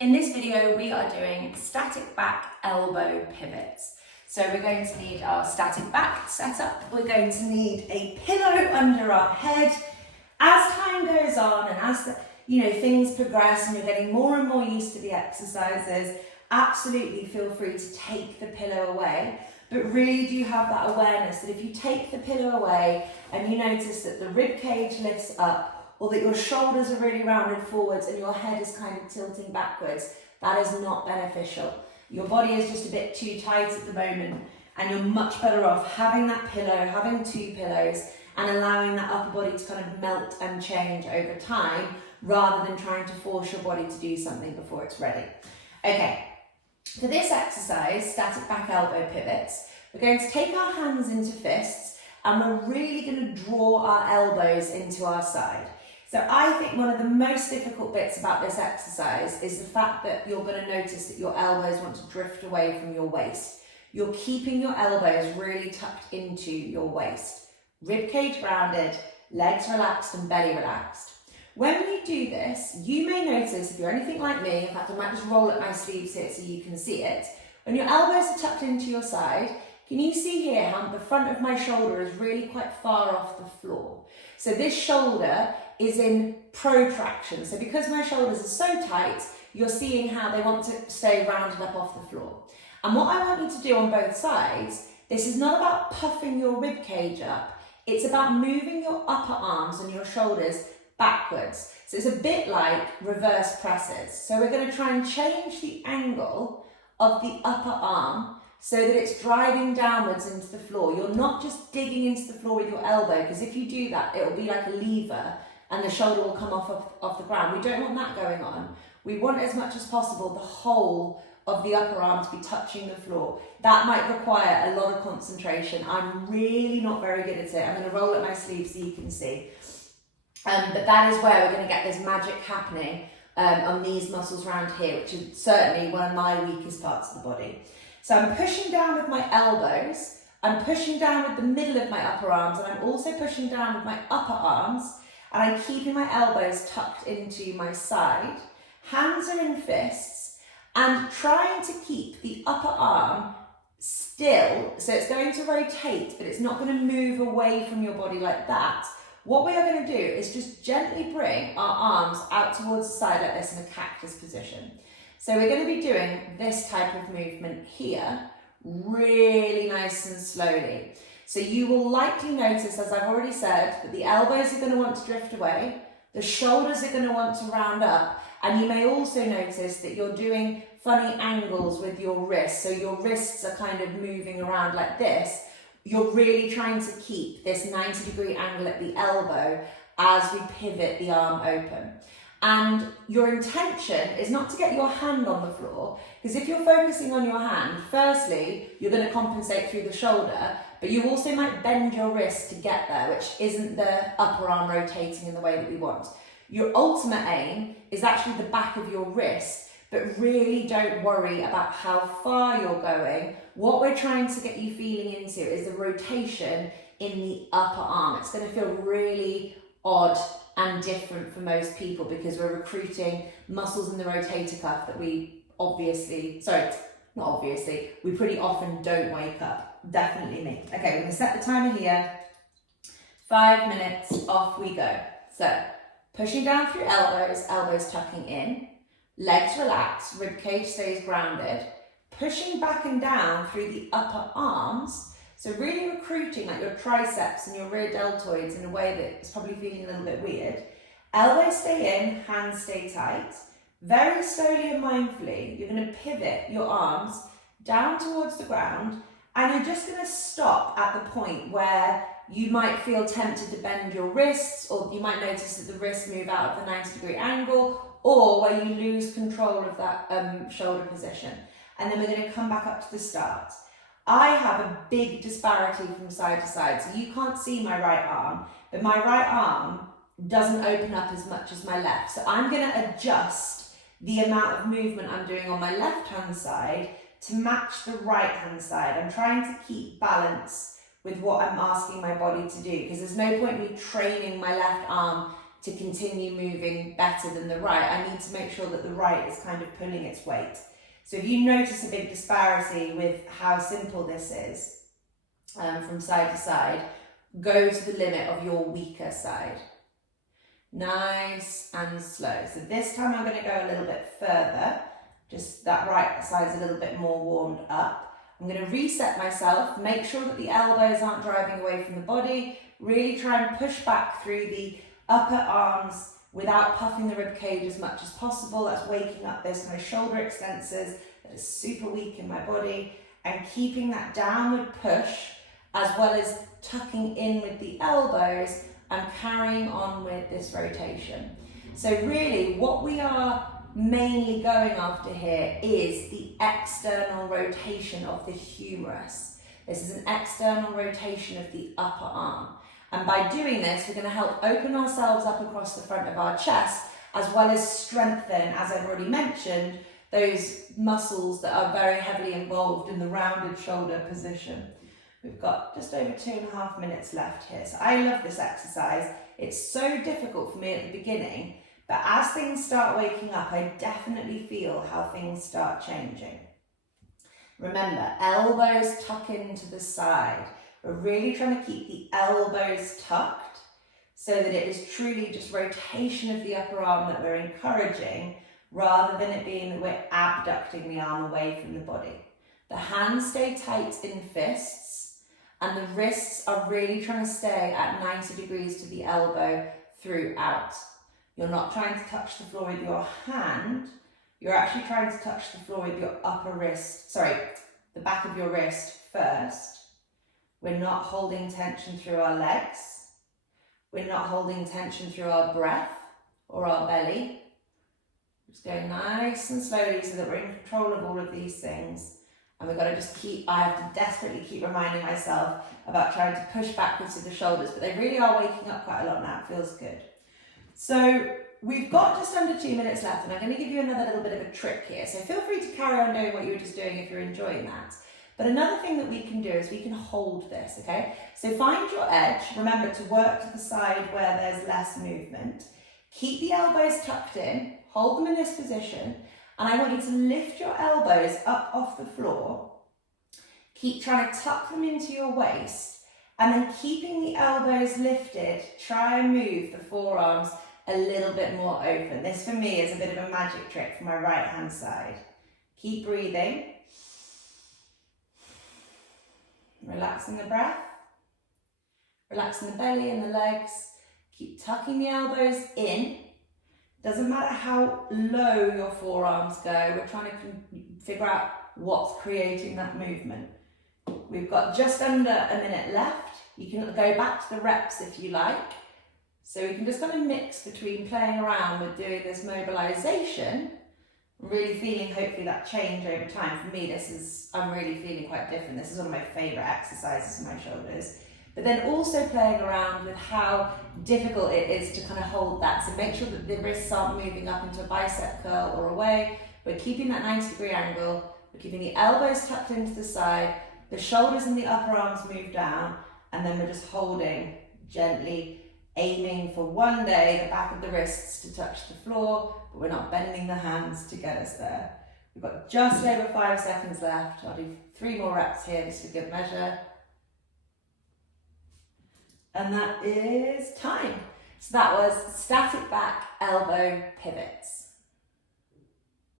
In this video, we are doing static back elbow pivots. So we're going to need our static back setup. We're going to need a pillow under our head. As time goes on and as things progress and you're getting more and more used to the exercises, absolutely feel free to take the pillow away. But really do have that awareness that if you take the pillow away and you notice that the rib cage lifts up, or that your shoulders are really rounded forwards and your head is kind of tilting backwards, that is not beneficial. Your body is just a bit too tight at the moment, and you're much better off having that pillow, having two pillows, and allowing that upper body to kind of melt and change over time, rather than trying to force your body to do something before it's ready. Okay, for this exercise, static back elbow pivots, we're going to take our hands into fists, and we're really going to draw our elbows into our side. So I think one of the most difficult bits about this exercise is the fact that you're going to notice that your elbows want to drift away from your waist. You're keeping your elbows really tucked into your waist. Rib cage rounded, legs relaxed and belly relaxed. When you do this, you may notice, if you're anything like me, in fact I might just roll up my sleeves here so you can see it. When your elbows are tucked into your side, can you see here how the front of my shoulder is really quite far off the floor? So this shoulder is in protraction. So because my shoulders are so tight, you're seeing how they want to stay rounded up off the floor. And what I want you to do on both sides, this is not about puffing your rib cage up, it's about moving your upper arms and your shoulders backwards. So it's a bit like reverse presses. So we're going to try and change the angle of the upper arm so that it's driving downwards into the floor. You're not just digging into the floor with your elbow, because if you do that, it'll be like a lever and the shoulder will come off the ground. We don't want that going on. We want as much as possible the whole of the upper arm to be touching the floor. That might require a lot of concentration. I'm really not very good at it. I'm going to roll up my sleeves so you can see. But that is where we're going to get this magic happening on these muscles around here, which is certainly one of my weakest parts of the body. So I'm pushing down with my elbows, I'm pushing down with the middle of my upper arms, and I'm also pushing down with my upper arms, and I'm keeping my elbows tucked into my side. Hands are in fists, and trying to keep the upper arm still, so it's going to rotate, but it's not going to move away from your body like that. What we are going to do is just gently bring our arms out towards the side like this in a cactus position. So we're going to be doing this type of movement here, really nice and slowly. So you will likely notice, as I've already said, that the elbows are going to want to drift away, the shoulders are going to want to round up, and you may also notice that you're doing funny angles with your wrists. So your wrists are kind of moving around like this. You're really trying to keep this 90-degree angle at the elbow as we pivot the arm open. And your intention is not to get your hand on the floor, because if you're focusing on your hand, firstly, you're going to compensate through the shoulder, but you also might bend your wrist to get there, which isn't the upper arm rotating in the way that we want. Your ultimate aim is actually the back of your wrist, but really don't worry about how far you're going. What we're trying to get you feeling into is the rotation in the upper arm. It's going to feel really odd and different for most people because we're recruiting muscles in the rotator cuff that we we pretty often don't wake up. Definitely me. Okay, we're going to set the timer here. 5 minutes, off we go. So, pushing down through elbows, elbows tucking in, legs relaxed, rib cage stays grounded, pushing back and down through the upper arms. So really recruiting like your triceps and your rear deltoids in a way that is probably feeling a little bit weird. Elbows stay in, hands stay tight. Very slowly and mindfully, you're going to pivot your arms down towards the ground, and you're just going to stop at the point where you might feel tempted to bend your wrists, or you might notice that the wrists move out of the 90-degree angle, or where you lose control of that shoulder position. And then we're going to come back up to the start. I have a big disparity from side to side, so you can't see my right arm, but my right arm doesn't open up as much as my left. So I'm going to adjust the amount of movement I'm doing on my left-hand side to match the right-hand side. I'm trying to keep balance with what I'm asking my body to do, because there's no point me training my left arm to continue moving better than the right. I need to make sure that the right is kind of pulling its weight. So if you notice a big disparity with how simple this is, from side to side, go to the limit of your weaker side. Nice and slow. So this time I'm going to go a little bit further, just that right side's a little bit more warmed up. I'm going to reset myself, make sure that the elbows aren't driving away from the body, really try and push back through the upper arms without puffing the rib cage as much as possible. That's waking up those kind of shoulder extensors that are super weak in my body, and keeping that downward push as well as tucking in with the elbows and carrying on with this rotation. So really what we are mainly going after here is the external rotation of the humerus. This is an external rotation of the upper arm. And by doing this, we're going to help open ourselves up across the front of our chest, as well as strengthen, as I've already mentioned, those muscles that are very heavily involved in the rounded shoulder position. We've got just over 2.5 minutes left here. So I love this exercise. It's so difficult for me at the beginning, but as things start waking up, I definitely feel how things start changing. Remember, elbows tuck into the side. We're really trying to keep the elbows tucked so that it is truly just rotation of the upper arm that we're encouraging, rather than it being that we're abducting the arm away from the body. The hands stay tight in fists, and the wrists are really trying to stay at 90 degrees to the elbow throughout. You're not trying to touch the floor with your hand, you're actually trying to touch the floor with your the back of your wrist first. We're not holding tension through our legs. We're not holding tension through our breath or our belly. Just going nice and slowly so that we're in control of all of these things. And we've got to just I have to desperately keep reminding myself about trying to push backwards to the shoulders, but they really are waking up quite a lot now. It feels good. So we've got just under 2 minutes left, and I'm going to give you another little bit of a trick here. So feel free to carry on doing what you were just doing if you're enjoying that. But another thing that we can do is we can hold this, okay? So find your edge. Remember to work to the side where there's less movement. Keep the elbows tucked in, hold them in this position, and I want you to lift your elbows up off the floor. Keep trying to tuck them into your waist, and then keeping the elbows lifted, try and move the forearms a little bit more open. This for me is a bit of a magic trick for my right hand side. Keep breathing. Relaxing the breath, relaxing the belly and the legs. Keep tucking the elbows in. Doesn't matter how low your forearms go, we're trying to figure out what's creating that movement. We've got just under a minute left. You can go back to the reps if you like. So we can just kind of mix between playing around with doing this mobilization, really feeling hopefully that change over time. For me, I'm really feeling quite different. This is one of my favorite exercises for my shoulders. But then also playing around with how difficult it is to kind of hold that. So make sure that the wrists aren't moving up into a bicep curl or away. We're keeping that 90-degree angle. We're keeping the elbows tucked into the side, the shoulders and the upper arms move down, and then we're just holding gently, aiming for one day the back of the wrists to touch the floor, but we're not bending the hands to get us there. We've got just over 5 seconds left. I'll do 3 more reps here just for good measure. And that is time. So that was static back elbow pivots.